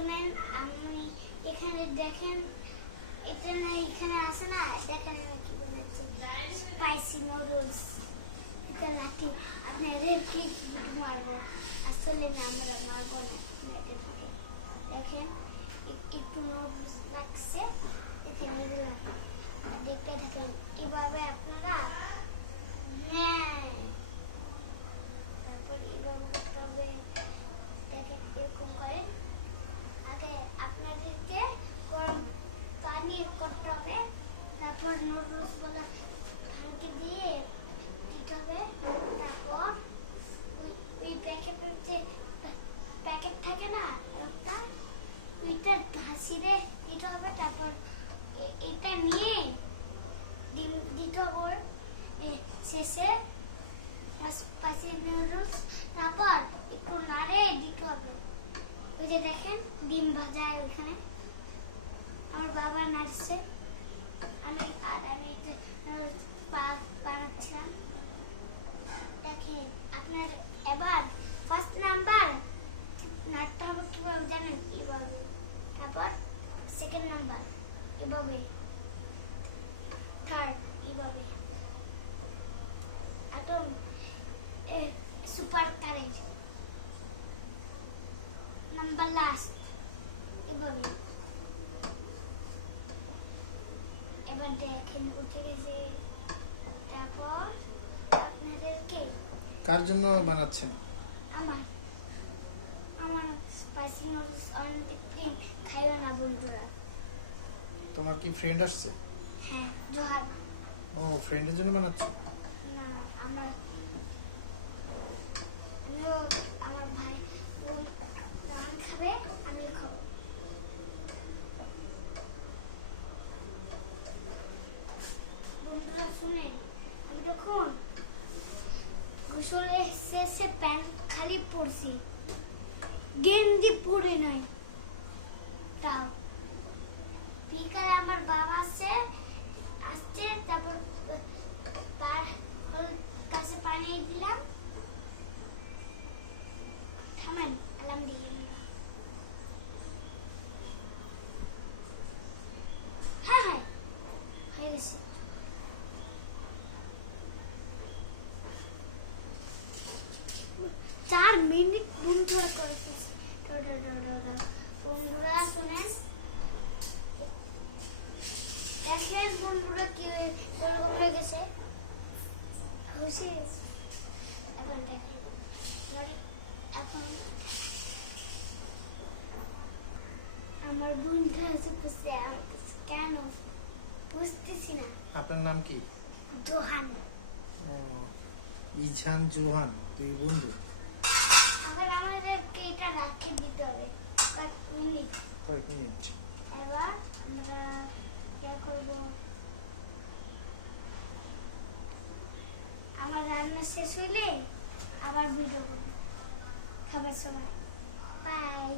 শুনেন, আমি এখানে দেখেন, এটা না এখানে আছে না, দেখেন কি বলেছে, স্পাইসি নুডলস। এটা লাঠি, আপনি রেখে মারবো, আসলে না আমরা মারবো না। দেখেন একটু নুডলস লাগছে, এখানে দিলাম, দেখতে থাকেন। এভাবে আপনারা তারপর এভাবে করতে হবে। দেখেন এরকম করেন। আগে আপনাদেরকে গরম পানি করতে হবে, তারপর নুডলস গুলো ভাঙকে দিয়ে দিতে হবে। তারপর ওই প্যাকেটের যে প্যাকেট থাকে না একটা, ওইটা ছিঁড়ে দিতে হবে। তারপর এটা নিয়ে ডিম দিতে হবে শেষে, স্পাইসি নুডলস। তারপর একটু নাড়ে দিতে হবে। ওই যে দেখেন ডিম ভাজা ওইখানে আমার বাবা নাড়ছে, আমি বানাচ্ছিলাম। দেখেন আপনার এবার ফার্স্ট নাম্বার নাড়তে হবে কিভাবে জানেন? এভাবে। তারপর সেকেন্ড নাম্বার এভাবে, থার্ড এভাবে, একদম সুপার কারেন্ট নাম্বার লাস্ট এভাবে। এবার দেখেন উঠে গেছে। তারপর আপনাদেরকে কার জন্য বানাচ্ছেন? আমার আমার স্পাইসি নুডলস অনেক খাইও না বন্ধুরা। তোমার কি ফ্রেন্ড আসছে? হ্যাঁ, জোহার। ও, ফ্রেন্ডের জন্য বানাচ্ছ? না, আমিও আমার ভাই রান খাবে, আমিও খাবো। বন্ধুরা শুনেন, আমি যখন গোসলে শেষে প্যান্ট খালি পরছি, গেঞ্জি পরে নাই। তাও বিকালে আমার বাবা আসছে, তারপর তার কাছে পানি দিলাম। থামেন, অ্যালার্ম দিয়ে হ্যাঁ হ্যাঁ হয়ে গেছে। 4 মিনিট বন্ধুরা করেছে। বন্ধুরা শুনেন, দেখেন বন্ধুরা কি হয়ে গেছে। খুশি? এখন দেখেন, এখন আমার বন্ধু আছে বুঝতে, কেন বুঝতেছি না। আপনার নাম কি? জোহান। ও, ইজান জোহান, তুই বন্ধু? আবার আমাদেরকে এটা রাখে দিতে হবে কয়েক মিনিট। কয়েক মিনিট। এবার আমরা কি করব, আমার রান্না শেষ হইলে আবার ভিডিও করব খাবার সময়। বাই।